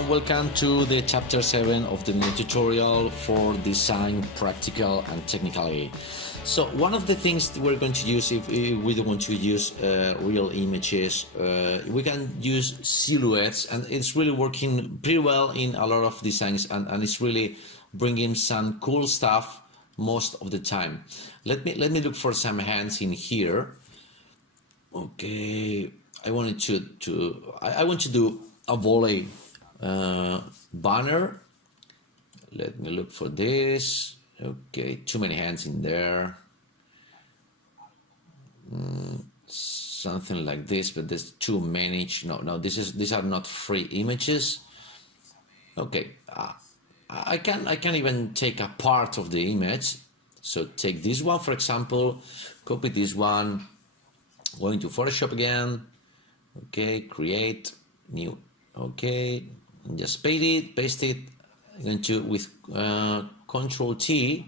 and welcome to the chapter 7 of the new tutorial for design practical and technically. So one of the things we're going to use if we don't want to use real images, we can use silhouettes, and it's really working pretty well in a lot of designs, and it's really bringing some cool stuff most of the time. Let me look for some hands in here. Okay, I want to do a volley banner. Let me look for this. Okay, too many hands in there. Something like this, but there's too many. No, these are not free images. Okay, I can even take a part of the image. So take this one, for example, copy this one, go into Photoshop again. Okay, create new. Okay, and just paste it. I'm going to with Control T.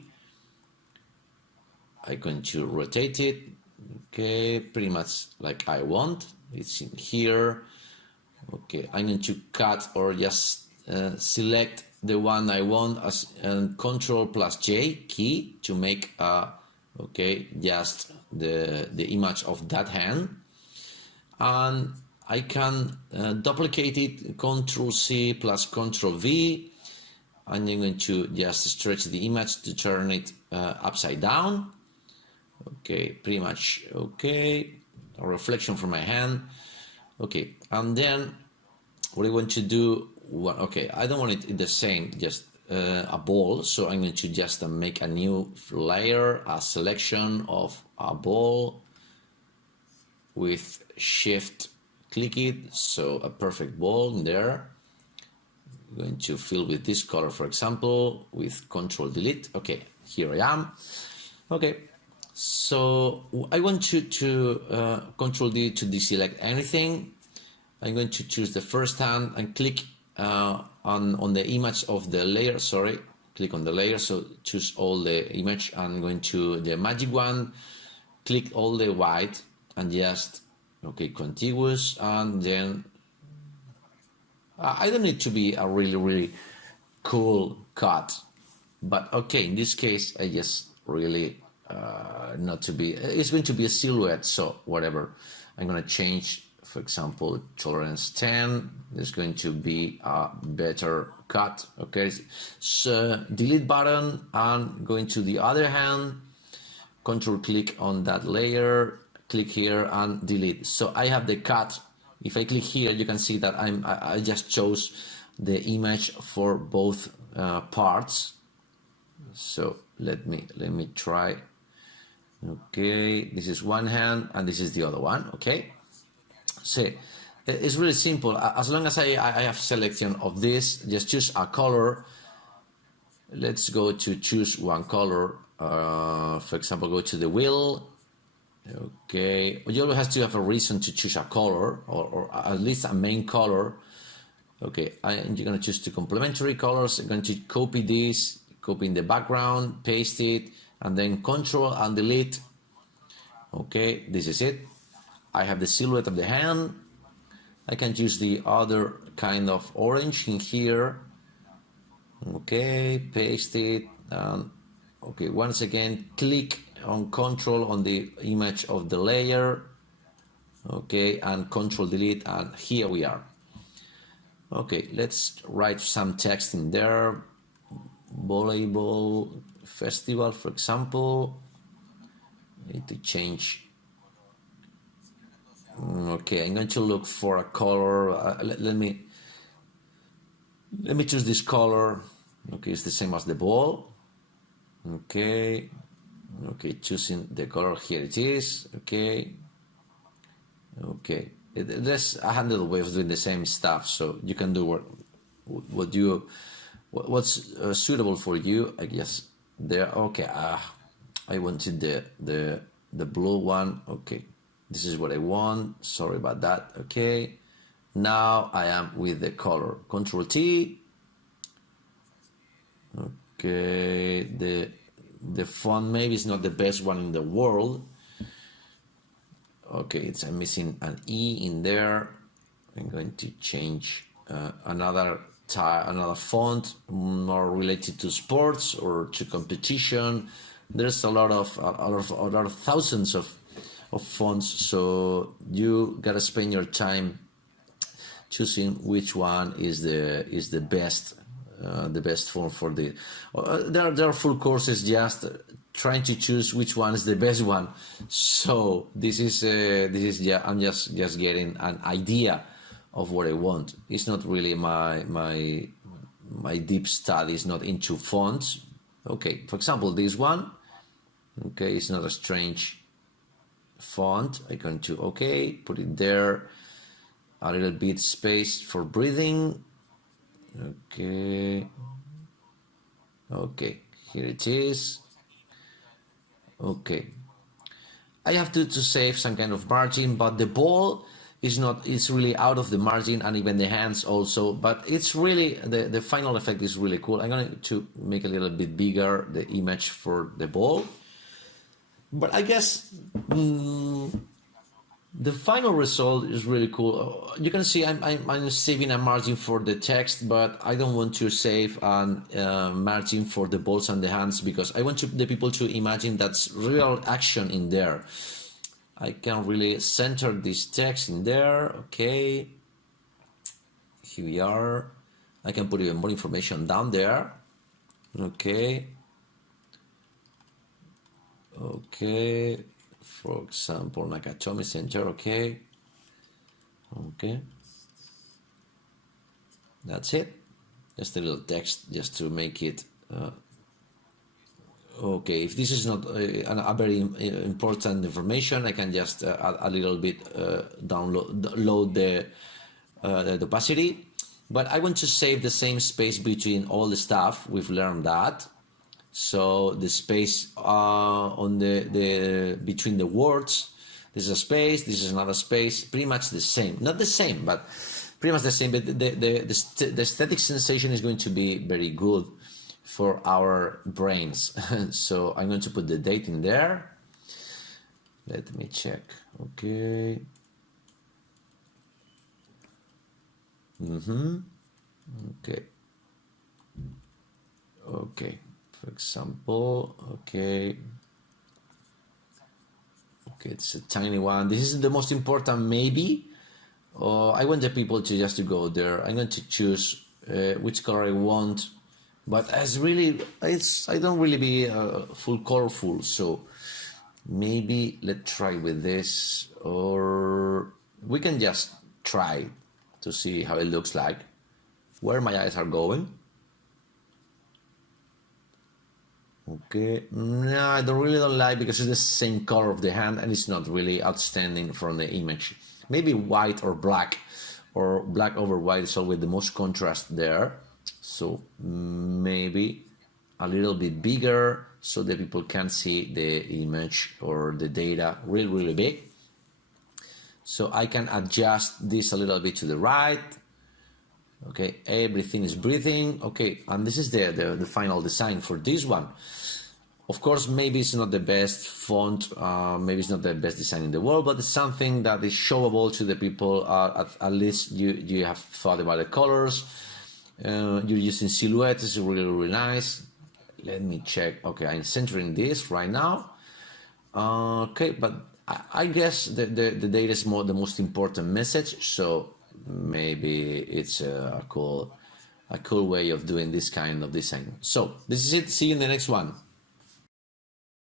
I'm going to rotate it. Okay, pretty much like I want. It's in here. Okay, I'm going to cut or just select the one I want as Control plus J key to make okay, just the image of that hand, and I can duplicate it, Control C plus Control V, and I'm going to just stretch the image to turn it upside down. Okay, pretty much okay. A reflection from my hand. Okay, and then what I want to do, okay, I don't want it the same, just a ball, so I'm going to just make a new layer, a selection of a ball with Shift click it, so a perfect ball in there. I'm going to fill with this color, for example, with Control Delete. Okay, here I am. Okay, so I want to Control D to deselect anything. I'm going to choose the first hand and click on the image of the layer. Sorry, click on the layer. So choose all the image. I'm going to the magic wand, click all the white, and just okay, contiguous, and then I don't need to be a really cool cut, but okay, in this case I just really not to be, it's going to be a silhouette, so whatever. I'm going to change, for example, tolerance 10. There's going to be a better cut. Okay, so delete button, and going to the other hand, Control click on that layer, click here and delete. So I have the cut. If I click here, you can see that I just chose the image for both parts. So let me try. Okay, this is one hand and this is the other one. Okay, so it's really simple. As long as I have selection of this, just choose a color. Let's go to choose one color. For example, go to the wheel. Okay, you always have to have a reason to choose a color, or at least a main color. Okay, and you're going to choose two complementary colors. I'm going to copy this, copy in the background, paste it, and then Control and Delete. Okay, this is it. I have the silhouette of the hand. I can choose the other kind of orange in here. Okay, paste it. Okay, once again, click on Control on the image of the layer. Okay, and Control Delete, and here we are. Okay, let's write some text in there. Volleyball festival, for example. Need to change. Okay, I'm going to look for a color. Let me choose this color. Okay, it's the same as the ball. Okay, choosing the color, here it is. Okay, there's 100 ways of doing the same stuff, so you can do what's suitable for you, I guess. There. Okay, I wanted the blue one. Okay, this is what I want. Sorry about that. Okay, now I am with the color. Control T. Okay, the font maybe is not the best one in the world. Okay, I'm missing an E in there. I'm going to change another another font more related to sports or to competition. There's a lot of thousands of fonts, so you gotta spend your time choosing which one is the best font for the. There are full courses just trying to choose which one is the best one. So this is yeah, I'm just getting an idea of what I want. It's not really my deep study is not into fonts. Okay, for example, this one. Okay, it's not a strange font. I go to okay, put it there. A little bit space for breathing. Okay. Okay, here it is. Okay. I have to save some kind of margin, but the ball is not, it's really out of the margin, and even the hands also, but it's really, the final effect is really cool. I'm going to make a little bit bigger the image for the ball. But I guess the final result is really cool. You can see I'm saving a margin for the text, but I don't want to save a margin for the balls and the hands, because I want the people to imagine that's real action in there. I can really center this text in there. Okay, here we are. I can put even more information down there. Okay. Okay, for example, Nakatomi Center. Okay, that's it. Just a little text just to make it. Okay, if this is not a very important information, I can just add a little bit load the opacity. But I want to save the same space between all the stuff. We've learned that. So the space on the between the words, this is a space, this is another space, pretty much the same. Not the same, but pretty much the same. But the aesthetic sensation is going to be very good for our brains. So I'm going to put the date in there. Let me check. Okay. Okay. Okay. For example, okay, it's a tiny one. This is the most important, maybe. I want the people to just to go there. I'm going to choose which color I want, but as really, I don't really be full colorful. So maybe let's try with this, or we can just try to see how it looks like, where my eyes are going. Okay, no, I really don't like, because it's the same color of the hand and it's not really outstanding from the image. Maybe white or black over white is always the most contrast there. So maybe a little bit bigger so that people can see the image or the data really big. So I can adjust this a little bit to the right. Okay, everything is breathing. Okay, and this is the final design for this one. Of course, maybe it's not the best font, maybe it's not the best design in the world, but it's something that is showable to the people. At least you have thought about the colors. You're using silhouettes, it's really nice. Let me check. Okay, I'm centering this right now. Okay, but I guess the data is the most important message. So maybe it's a cool way of doing this kind of design. So this is it. See you in the next one.